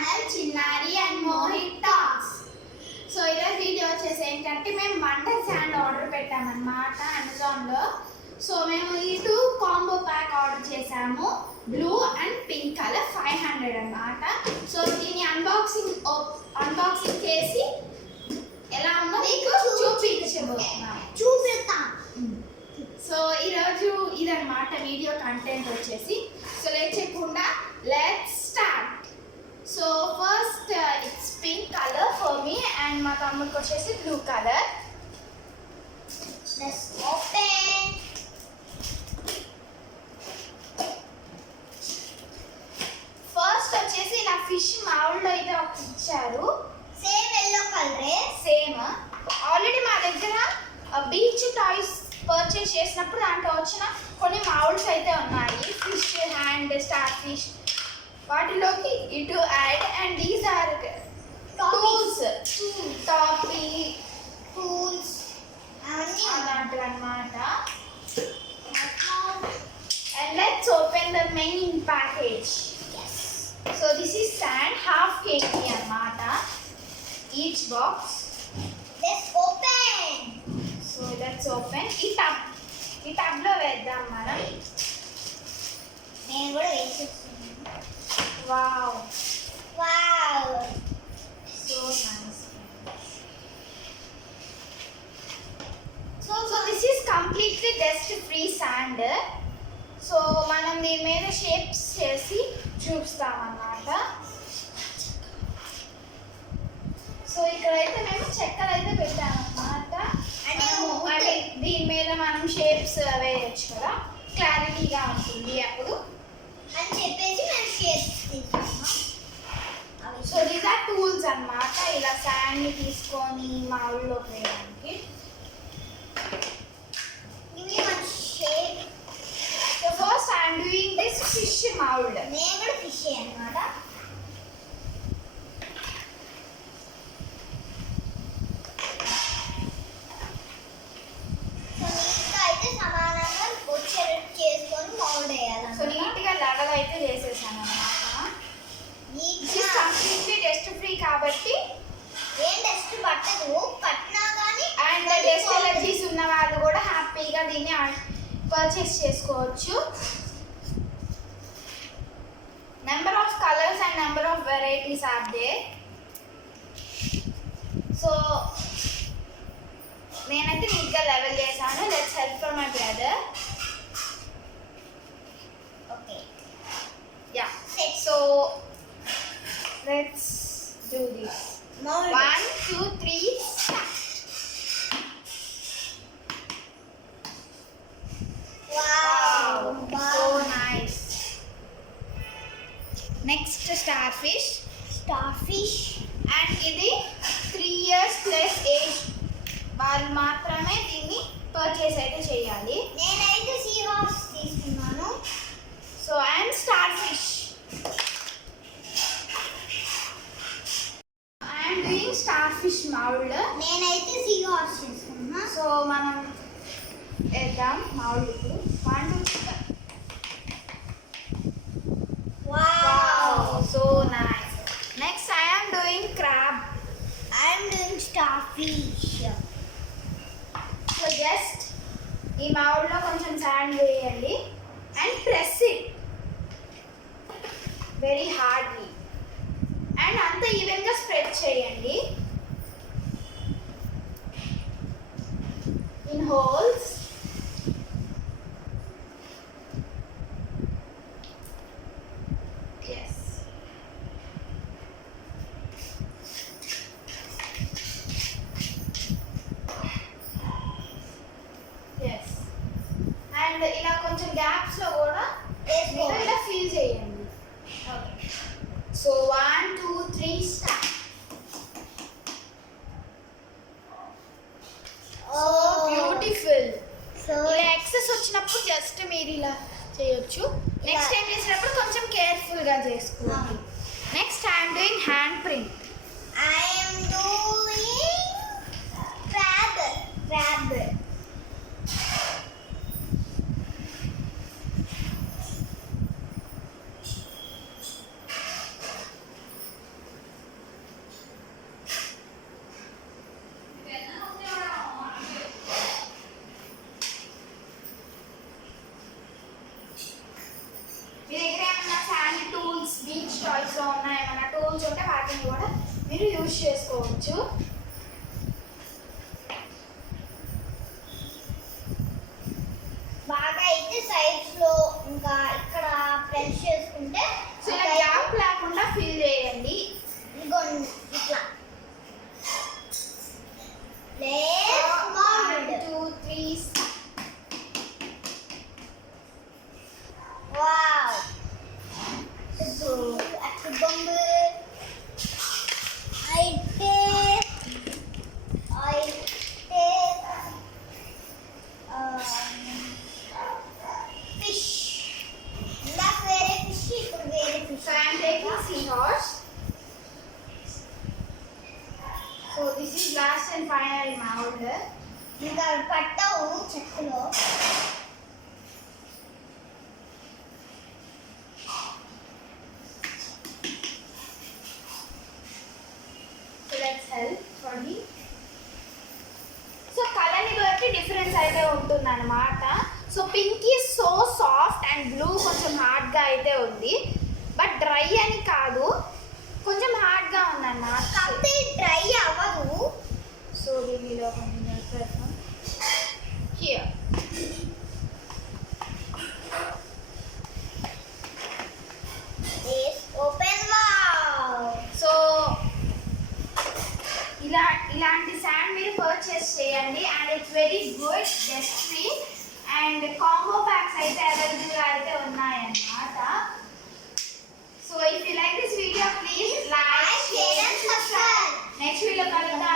ఛానల్ చిన్నారి అండ్ Mohit talks. So ఈరోజు వీడియో వచ్చేసి ఏంటంటే మేము వండర్ శాండ్ ఆర్డర్ పెట్టామన్నమాట అమెజాన్లో. సో మేము ఈ 2 కాంబో ప్యాక్ ఆర్డర్ చేసాము, బ్లూ అండ్ పింక్ కలర్ 500 అన్నమాట. సో దీని అన్బాక్సింగ్ చేసి ఎలా ఉందో మీకు చూపిస్తాం. సో ఈరోజు ఇదన్నమాట వీడియో కంటెంట్ వచ్చేసి. సో లేట్ చేయకుండా let's start. So first it's pink colour for me and మా తమ్ముడికి వచ్చేసి blue colour. Let's open. First వచ్చేసి ఇలా ఫిష్ మౌల్డ్ అయితే ఒకటి ఇచ్చారు, సేమ్ ఎల్లో కలరే. సేమ్ ఆల్రెడీ మా దగ్గర బీచ్ టాయ్స్ పర్చేస్ చేసినప్పుడు దాంట్లో వచ్చిన కొన్ని మౌల్డ్స్ అయితే ఉన్నాయి, ఫిష్ హ్యాండ్, స్టార్ ఫిష్, వాటిలోకి ఇటు add. And these are tools, టాపీ టూల్స్ అన్నీ అలాంటివి అన్నమాట. And let's open the main package. So this is sand, half KG అన్నమాట each box. Let's open. So let's open. ఈ టబ్లో వేద్దాం మనం. నేను కూడా వేసేస్తున్నాను. Wow wow, so nice. So this is completely dust free sand. So మనం దీని మీద షేప్స్ చేసి చూపిస్తామన్నమాట. సో ఇక్కడైతే మేము చెక్కలు అయితే పెట్టామన్నమాట. అంటే దీని మీద మనం షేప్స్ వేయచ్చు కదా, క్లారిటీగా ఉంటుంది అప్పుడు అని చెప్పేసి మేము షేప్స్ తీసుకున్నాం. సో దీస్ ఆర్ టూల్స్ అన్నమాట, ఇలా శాండ్ని తీసుకొని మౌల్డ్లోకి వేయడానికి. So first I'm doing this fish mould. నేను కూడా ఫిష్ అన్నమాట. సో నీట్గా లెవెల్ అయితే చేసేసాను అన్నమాట. కంప్లీట్లీ డస్ట్ ఫ్రీ కాబట్టి ఏం డస్ట్ పట్టదు, పట్టినా కానీ. అండ్ డస్ట్ ఎలర్జీస్ ఉన్న వాళ్ళు కూడా హ్యాపీగా దీన్ని పర్చేస్ చేసుకోవచ్చు. Number of colours and number of varieties are there. So నేనైతే నీట్గా లెవెల్ చేశాను. Let's help from my brother. Yeah. So let's do this. 1, 2, 3, start. Wow. So nice. Next starfish. And ఇది 3 years plus age వాళ్ళు మాత్రమే దీన్ని పర్చేస్ అయితే చేయాలి. నేనైతే సీ హార్స్ తీసుకున్నాను. So and starfish. I am doing starfish mold. నేనైతే సీ హార్స్ చేసుకున్నా. సో మనం వేద్దాం మౌల్డ్ ఇప్పుడు. 1, 2, 3. Wow, so nice. Next I am doing crab. I am doing starfish. So just ఈ మౌల్డ్లో కొంచెం శాండ్ వేయండి and press it very hardly and అంత ఈవెన్గా స్ప్రెడ్ చేయండి in holes. Yes. Yes. And ఇలా కొంచెం గ్యాప్స్లో కూడా ఇలా ఫీల్ చేయండి. Okay. So 1, 2, 3 start. So beautiful. ఇలా ఎక్సెస్ వచ్చినప్పుడు జస్ట్ మీరు ఇలా చేయొచ్చు. నెక్స్ట్ టైం చేసినప్పుడు కొంచెం కేర్ఫుల్గా చేసుకోండి. Next I'm doing hand print. I'm doing crab. Screws ఉంటే వాటిని కూడా మీరు యూజ్ చేసుకోవచ్చు. బాగా అయితే సైడ్స్ లో ఇంకా ఇక్కడ ప్రెస్ చేసుకుంటే సో ఇలా గ్యాప్ లేకుండా ఫిల్ చేయండి. ఇదిగోండి ఇట్లా. 1 2 3 వావ్ సో అక్కడ బొమ్మ అయితే ఫిష్ ఇలా వేరే ఫిష్ ఇప్పుడు వేరే fish. So I am taking seahorse. So this is last and final mold. ఇంకా పట్టవు చెక్కులో. So let's help for me. So కలర్ని బట్టి డిఫరెన్స్ అయితే ఉంటుందన్నమాట. So pink is so soft and blue కొంచెం హార్డ్గా అయితే ఉంది. బట్ డ్రై అని కాదు, కొంచెం హార్డ్గా ఉందన్నమాట. కాకపోతే డ్రై అవ్వదు. సో దీనిలో కొంచెం హియర్ ఓపెన్ వావ్. సో ఇలాంటి శాండ్ మీరు పర్చేస్ చేయండి and it's very good, dust free and combo packs అయితే అవైలబుల్గా అయితే ఉన్నాయన్నమాట. So if you like this video please like, share and subscribe. Next video కలుద్దాం.